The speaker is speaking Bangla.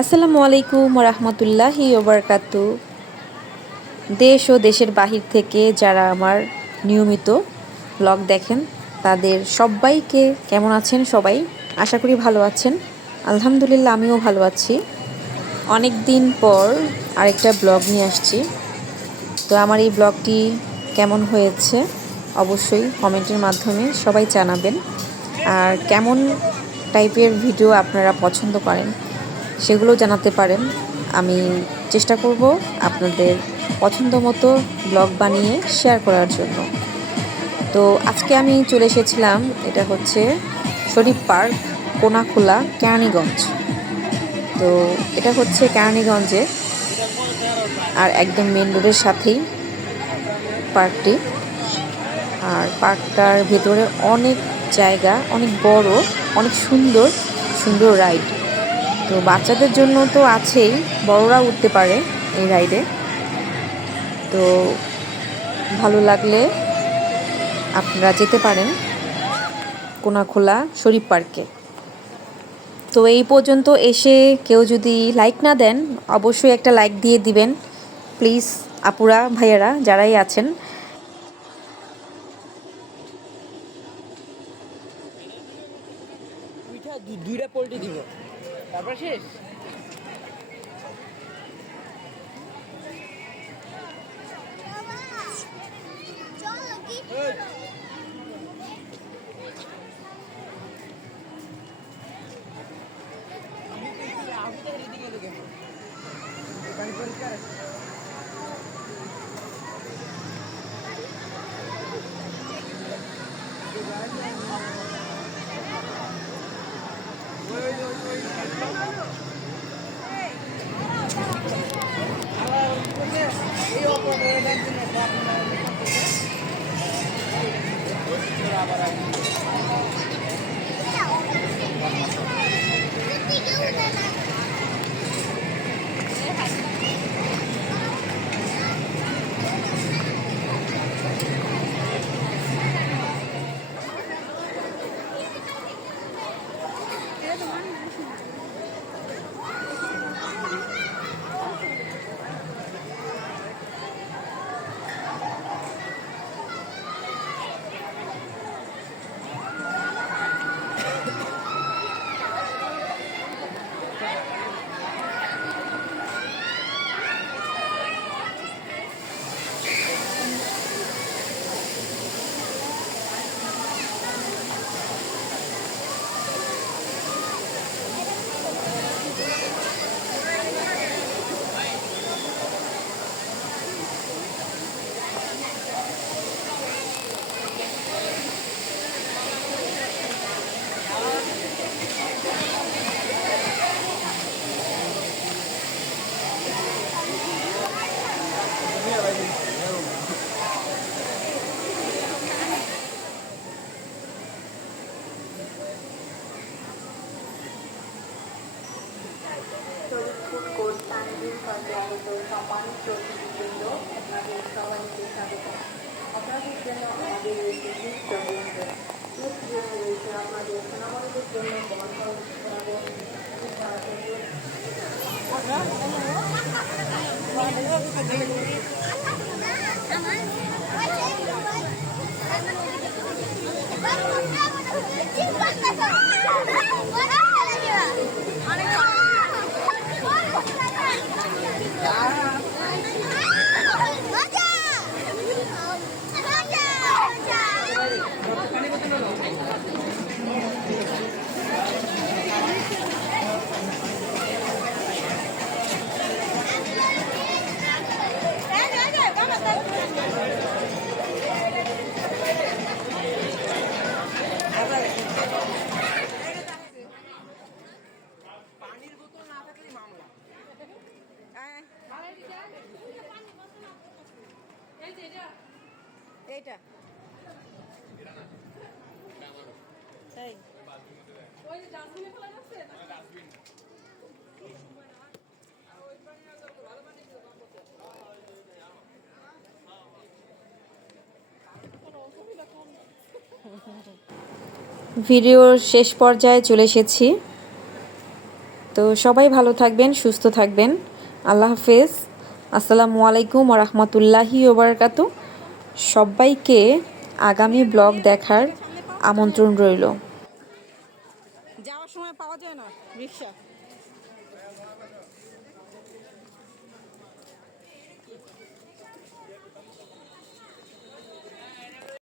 আসসালামু আলাইকুম রহমতুল্লাহি ওবরকাতু। দেশ ও দেশের বাহির থেকে যারা আমার নিয়মিত ব্লগ দেখেন, তাদের সবাইকে কেমন আছেন সবাই? আশা করি ভালো আছেন। আলহামদুলিল্লাহ, আমিও ভালো আছি। অনেক দিন পর আরেকটা ব্লগ নিয়ে আসছি। তো আমার এই ব্লগটি কেমন হয়েছে অবশ্যই কমেন্টের মাধ্যমে সবাই জানাবেন। আর কেমন টাইপের ভিডিও আপনারা পছন্দ করেন সেগুলো জানাতে পারেন। আমি চেষ্টা করব আপনাদের পছন্দ মতো ব্লগ বানিয়ে শেয়ার করার জন্য। তো আজকে আমি চলে এসেছিলাম, এটা হচ্ছে শরীফ পার্ক কোনাখোলা কেরানীগঞ্জ। তো এটা হচ্ছে কেরানীগঞ্জে আর একদম মেন রোডের সাথেই পার্কটি। আর পার্কটার ভেতরে অনেক জায়গা, অনেক বড়, অনেক সুন্দর সুন্দর রাইড। তো বাচ্চাদের জন্য তো আছেই, বড়রা উঠতে পারে এই রাইডে তো ভালো লাগলে আপনারা যেতে পারেন কোনাখোলা শরীফ পার্কে তো এই পর্যন্ত এসে কেউ যদি লাইক না দেন, অবশ্যই একটা লাইক দিয়ে দিবেন। প্লিজ আপুরা, ভাইয়ারা, যারাই আছেন। দুইটা পোল্ট্রি দিব। তারপর শেষ trabalhar. আগত সম্মানিত অতিথিবৃন্দ আপনাদের সবাইকে স্বাগত আপনাদের জন্য আমাদের রয়েছে গিফট ব্যবস্থা গিফট জন্য রয়েছে আপনাদের সোনামণিদের জন্য পানির এইটা। এই। ভিডিওর শেষ পর্যায়ে চলে এসেছি। তো সবাই ভালো থাকবেন সুস্থ থাকবেন। আল্লাহ হাফেজ। আসসালামু আলাইকুম রহমতুল্লাহি ওবরাকাত সবাইকে আগামী ব্লগ দেখার আমন্ত্রণ রইল। যাওয়ার সময় পাওয়া যায় না রিক্সা।